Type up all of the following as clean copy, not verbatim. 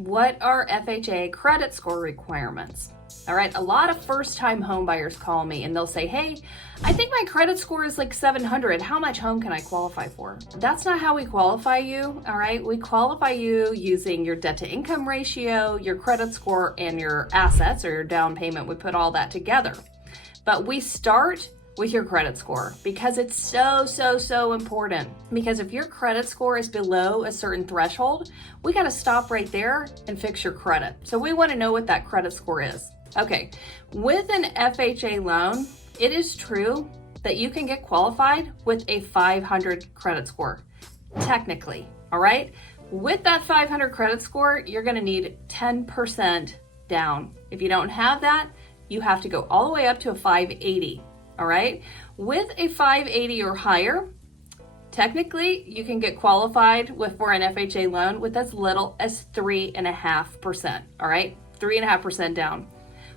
What are FHA credit score requirements? All right, a lot of first-time home buyers call me and they'll say, hey, I think my credit score is like 700. How much home can I qualify for? That's not how we qualify you, all right? We qualify you using your debt to income ratio, your credit score, and your assets or your down payment. We put all that together. But we start with your credit score because it's so important. Because if your credit score is below a certain threshold, we got to stop right there and fix your credit. So we want to know what that credit score is. Okay, with an FHA loan, it is true that you can get qualified with a 500 credit score, technically, all right? With that 500 credit score, you're gonna need 10% down. If you don't have that, you have to go all the way up to a 580, all right? With a 580 or higher, technically, you can get qualified for an FHA loan with as little as 3.5%, all right? 3.5% down.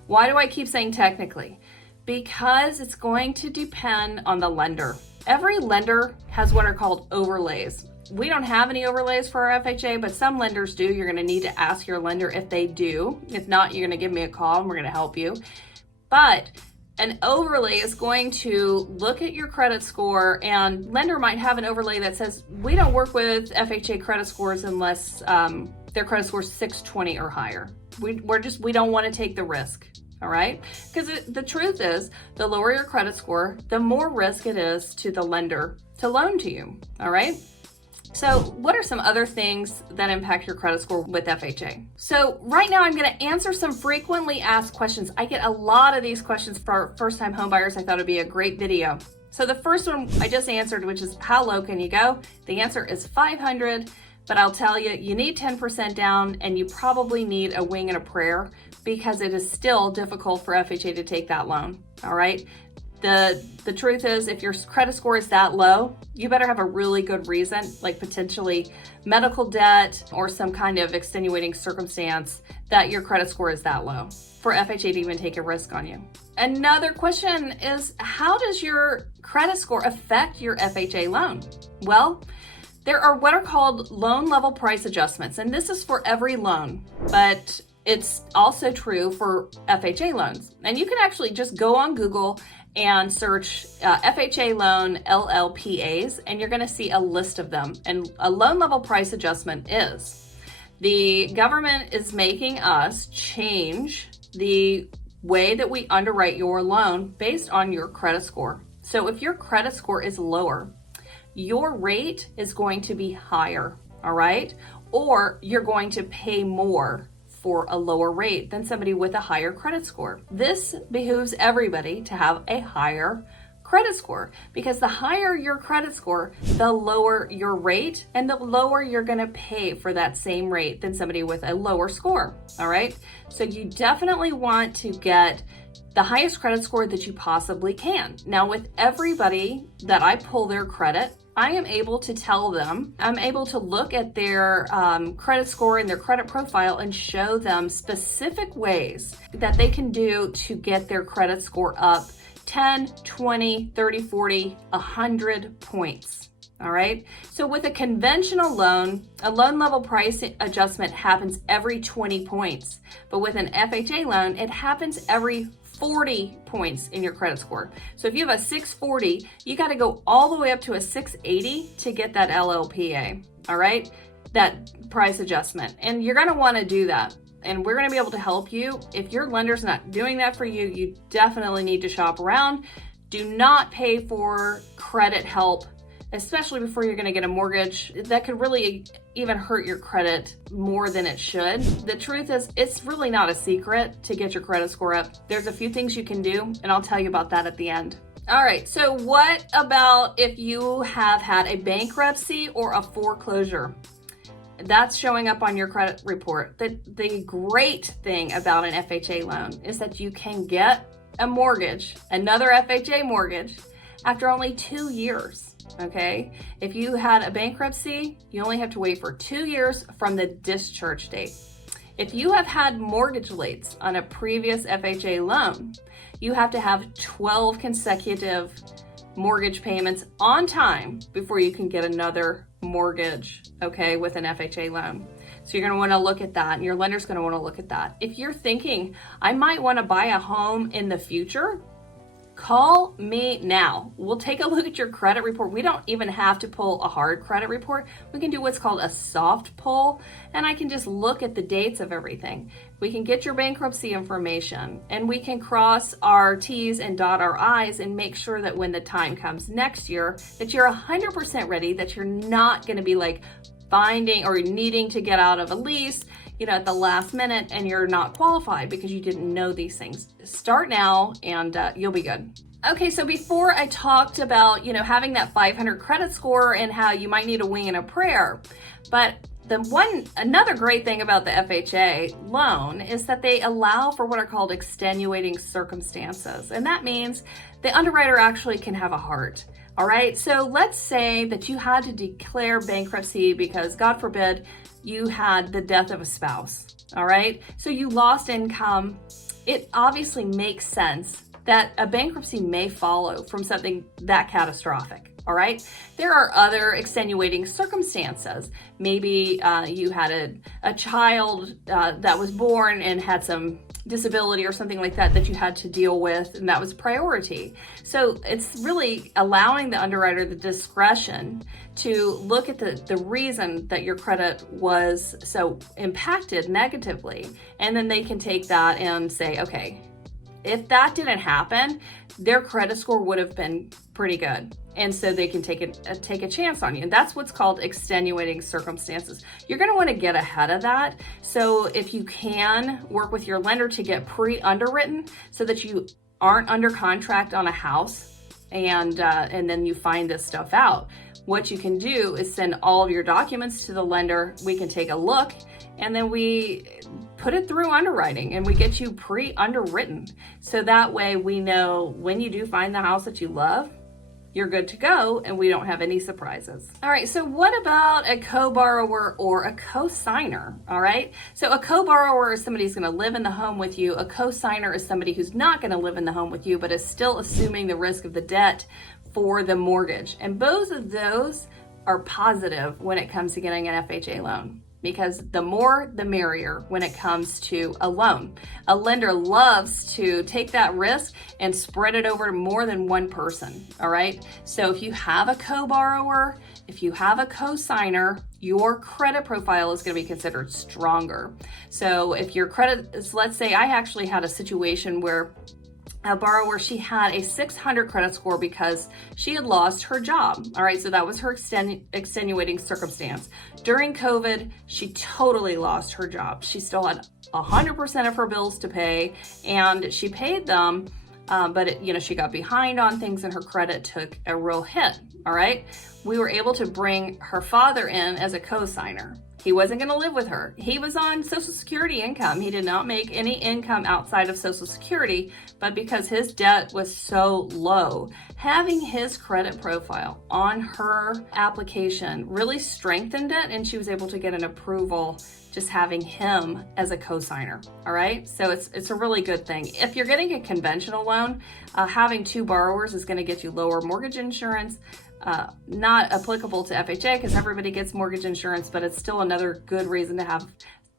Why do I keep saying technically? Because it's going to depend on the lender. Every lender has what are called overlays. We don't have any overlays for our FHA, but some lenders do. You're gonna need to ask your lender if they do. If not, you're gonna give me a call and we're gonna help you. But an overlay is going to look at your credit score, and lender might have an overlay that says, we don't work with FHA credit scores unless their credit score is 620 or higher. We don't want to take the risk, all right? Because the truth is, the lower your credit score, the more risk it is to the lender to loan to you, all right? So what are some other things that impact your credit score with FHA? So right now I'm going to answer some frequently asked questions. I get a lot of these questions for first-time home buyers. I thought it'd be a great video. So the first one I just answered, which is how low can you go? The answer is 500, but I'll tell you, you need 10% down and you probably need a wing and a prayer because it is still difficult for FHA to take that loan, all right? The truth is, if your credit score is that low, you better have a really good reason, like potentially medical debt or some kind of extenuating circumstance that your credit score is that low for FHA to even take a risk on you. Another question is, how does your credit score affect your FHA loan? Well, there are what are called loan level price adjustments, and this is for every loan, but it's also true for FHA loans. And you can actually just go on Google and search FHA loan LLPAs, and you're gonna see a list of them. And a loan level price adjustment is, the government is making us change the way that we underwrite your loan based on your credit score. So if your credit score is lower, your rate is going to be higher, all right? Or you're going to pay more for a lower rate than somebody with a higher credit score. This behooves everybody to have a higher credit score, because the higher your credit score, the lower your rate and the lower you're gonna pay for that same rate than somebody with a lower score, all right? So you definitely want to get the highest credit score that you possibly can. Now, with everybody that I pull their credit, I am able to tell them, I'm able to look at their credit score and their credit profile and show them specific ways that they can do to get their credit score up 10, 20, 30, 40, 100 points. All right. So with a conventional loan, a loan level price adjustment happens every 20 points. But with an FHA loan, it happens every 40 points in your credit score. So if you have a 640, you got to go all the way up to a 680 to get that LLPA, all right? That price adjustment. And you're going to want to do that. And we're going to be able to help you. If your lender's not doing that for you, you definitely need to shop around. Do not pay for credit help, especially before you're going to get a mortgage. That could really even hurt your credit more than it should. The truth is, it's really not a secret to get your credit score up. There's a few things you can do, and I'll tell you about that at the end. All right, so what about if you have had a bankruptcy or a foreclosure? That's showing up on your credit report. The great thing about an FHA loan is that you can get a mortgage, another FHA mortgage, after only 2 years. Okay, if you had a bankruptcy, you only have to wait for 2 years from the discharge date. If you have had mortgage lates on a previous FHA loan, you have to have 12 consecutive mortgage payments on time before you can get another mortgage, okay, with an FHA loan. So you're going to want to look at that, and your lender's going to want to look at that. If you're thinking, I might want to buy a home in the future, call me now. We'll take a look at your credit report. We don't even have to pull a hard credit report. We can do what's called a soft pull, and I can just look at the dates of everything. We can get your bankruptcy information, and we can cross our T's and dot our I's and make sure that when the time comes next year, that you're 100% ready, that you're not going to be like finding or needing to get out of a lease, at the last minute, and you're not qualified because you didn't know these things. Start now, and you'll be good. Okay, so before I talked about, having that 500 credit score and how you might need a wing and a prayer, but another great thing about the FHA loan is that they allow for what are called extenuating circumstances. And that means the underwriter actually can have a heart. All right, so let's say that you had to declare bankruptcy because, God forbid, you had the death of a spouse. All right, so you lost income. It obviously makes sense that a bankruptcy may follow from something that catastrophic. All right, there are other extenuating circumstances. Maybe you had a child that was born and had some disability or something like that you had to deal with, and that was priority. So it's really allowing the underwriter the discretion to look at the reason that your credit was so impacted negatively, and then they can take that and say, okay, if that didn't happen, their credit score would have been pretty good. And so they can take a chance on you. And that's what's called extenuating circumstances. You're going to want to get ahead of that. So if you can work with your lender to get pre-underwritten so that you aren't under contract on a house and then you find this stuff out, what you can do is send all of your documents to the lender. We can take a look, and then we put it through underwriting and we get you pre-underwritten. So that way we know when you do find the house that you love, you're good to go and we don't have any surprises. All right, so what about a co-borrower or a co-signer? All right, so a co-borrower is somebody who's going to live in the home with you. A co-signer is somebody who's not going to live in the home with you, but is still assuming the risk of the debt for the mortgage. And both of those are positive when it comes to getting an FHA loan, because the more the merrier when it comes to a loan. A lender loves to take that risk and spread it over to more than one person, all right? So if you have a co-borrower, if you have a co-signer, your credit profile is going to be considered stronger. So if your credit is, let's say I actually had a situation where a borrower, she had a 600 credit score because she had lost her job. All right, so that was her extenuating circumstance. During COVID, she totally lost her job. She still had 100% of her bills to pay, and she paid them, but she got behind on things and her credit took a real hit. All right, we were able to bring her father in as a co-signer. He wasn't going to live with her. He was on Social Security income. He did not make any income outside of Social Security, but because his debt was so low, having his credit profile on her application really strengthened it, and she was able to get an approval just having him as a co-signer. All right, so it's a really good thing. If you're getting a conventional loan, having two borrowers is going to get you lower mortgage insurance. Not applicable to FHA because everybody gets mortgage insurance, but it's still another good reason to have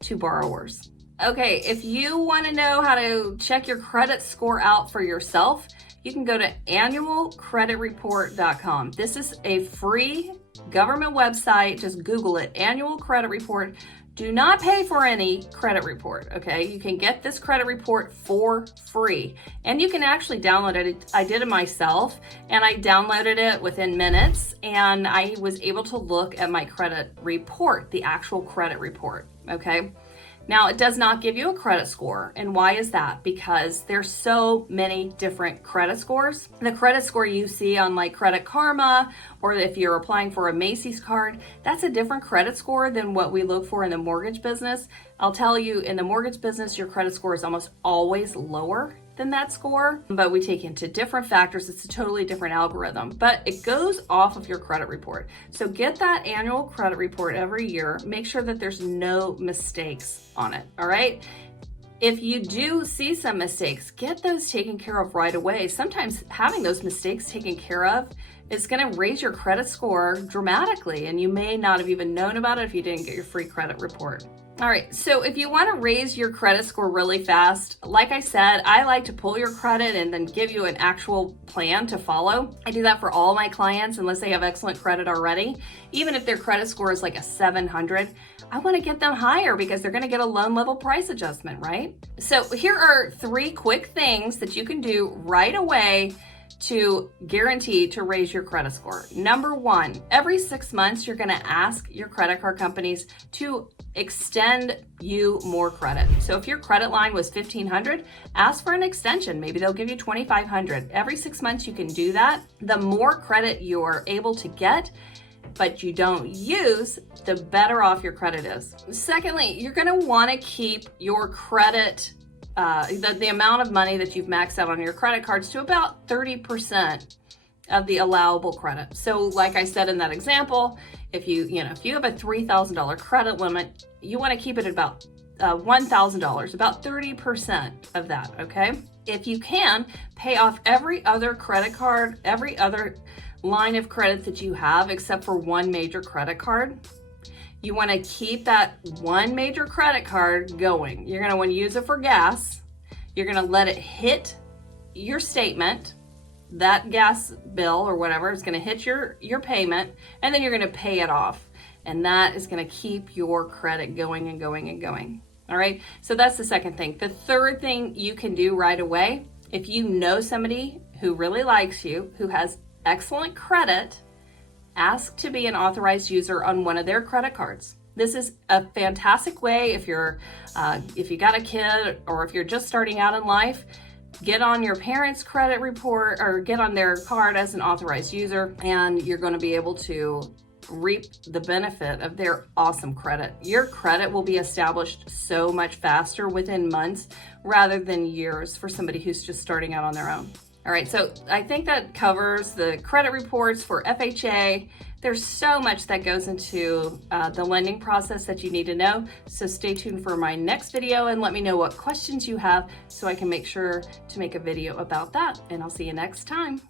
two borrowers. Okay, if you want to know how to check your credit score out for yourself, you can go to annualcreditreport.com. This is a free government website. Just Google it, Annual Credit Report. Do not pay for any credit report, okay? You can get this credit report for free, and you can actually download it. I did it myself, and I downloaded it within minutes, and I was able to look at my credit report, the actual credit report, okay? Now, it does not give you a credit score, and why is that? Because there's so many different credit scores. The credit score you see on like Credit Karma, or if you're applying for a Macy's card, that's a different credit score than what we look for in the mortgage business. I'll tell you, in the mortgage business, your credit score is almost always lower than that score, but we take into different factors. It's a totally different algorithm, but it goes off of your credit report. So get that annual credit report every year. Make sure that there's no mistakes on it, all right? If you do see some mistakes, get those taken care of right away. Sometimes having those mistakes taken care of is going to raise your credit score dramatically, and you may not have even known about it if you didn't get your free credit report. All right, so if you want to raise your credit score really fast, like I said, I like to pull your credit and then give you an actual plan to follow. I do that for all my clients unless they have excellent credit already. Even if their credit score is like a 700, I want to get them higher because they're going to get a loan level price adjustment, right? So here are 3 quick things that you can do right away to guarantee to raise your credit score. Number 1, every 6 months, you're going to ask your credit card companies to extend you more credit. So if your credit line was $1,500, ask for an extension. Maybe they'll give you $2,500. Every 6 months, you can do that. The more credit you're able to get, but you don't use, the better off your credit is. Secondly, you're going to want to keep your credit the amount of money that you've maxed out on your credit cards to about 30% of the allowable credit. So like I said in that example, if you have a $3,000 credit limit, you want to keep it at about $1,000, about 30% of that, okay? If you can, pay off every other credit card, every other line of credit that you have except for one major credit card. You want to keep that one major credit card going. You're going to want to use it for gas. You're going to let it hit your statement. That gas bill or whatever is going to hit your payment, and then you're going to pay it off. And that is going to keep your credit going and going and going. All right. So that's the second thing. The third thing you can do right away, if you know somebody who really likes you, who has excellent credit, ask to be an authorized user on one of their credit cards. This is a fantastic way if you got a kid or if you're just starting out in life, get on your parents' credit report or get on their card as an authorized user, and you're going to be able to reap the benefit of their awesome credit. Your credit will be established so much faster within months rather than years for somebody who's just starting out on their own. All right, so I think that covers the credit reports for FHA. There's so much that goes into the lending process that you need to know. So stay tuned for my next video and let me know what questions you have so I can make sure to make a video about that. And I'll see you next time.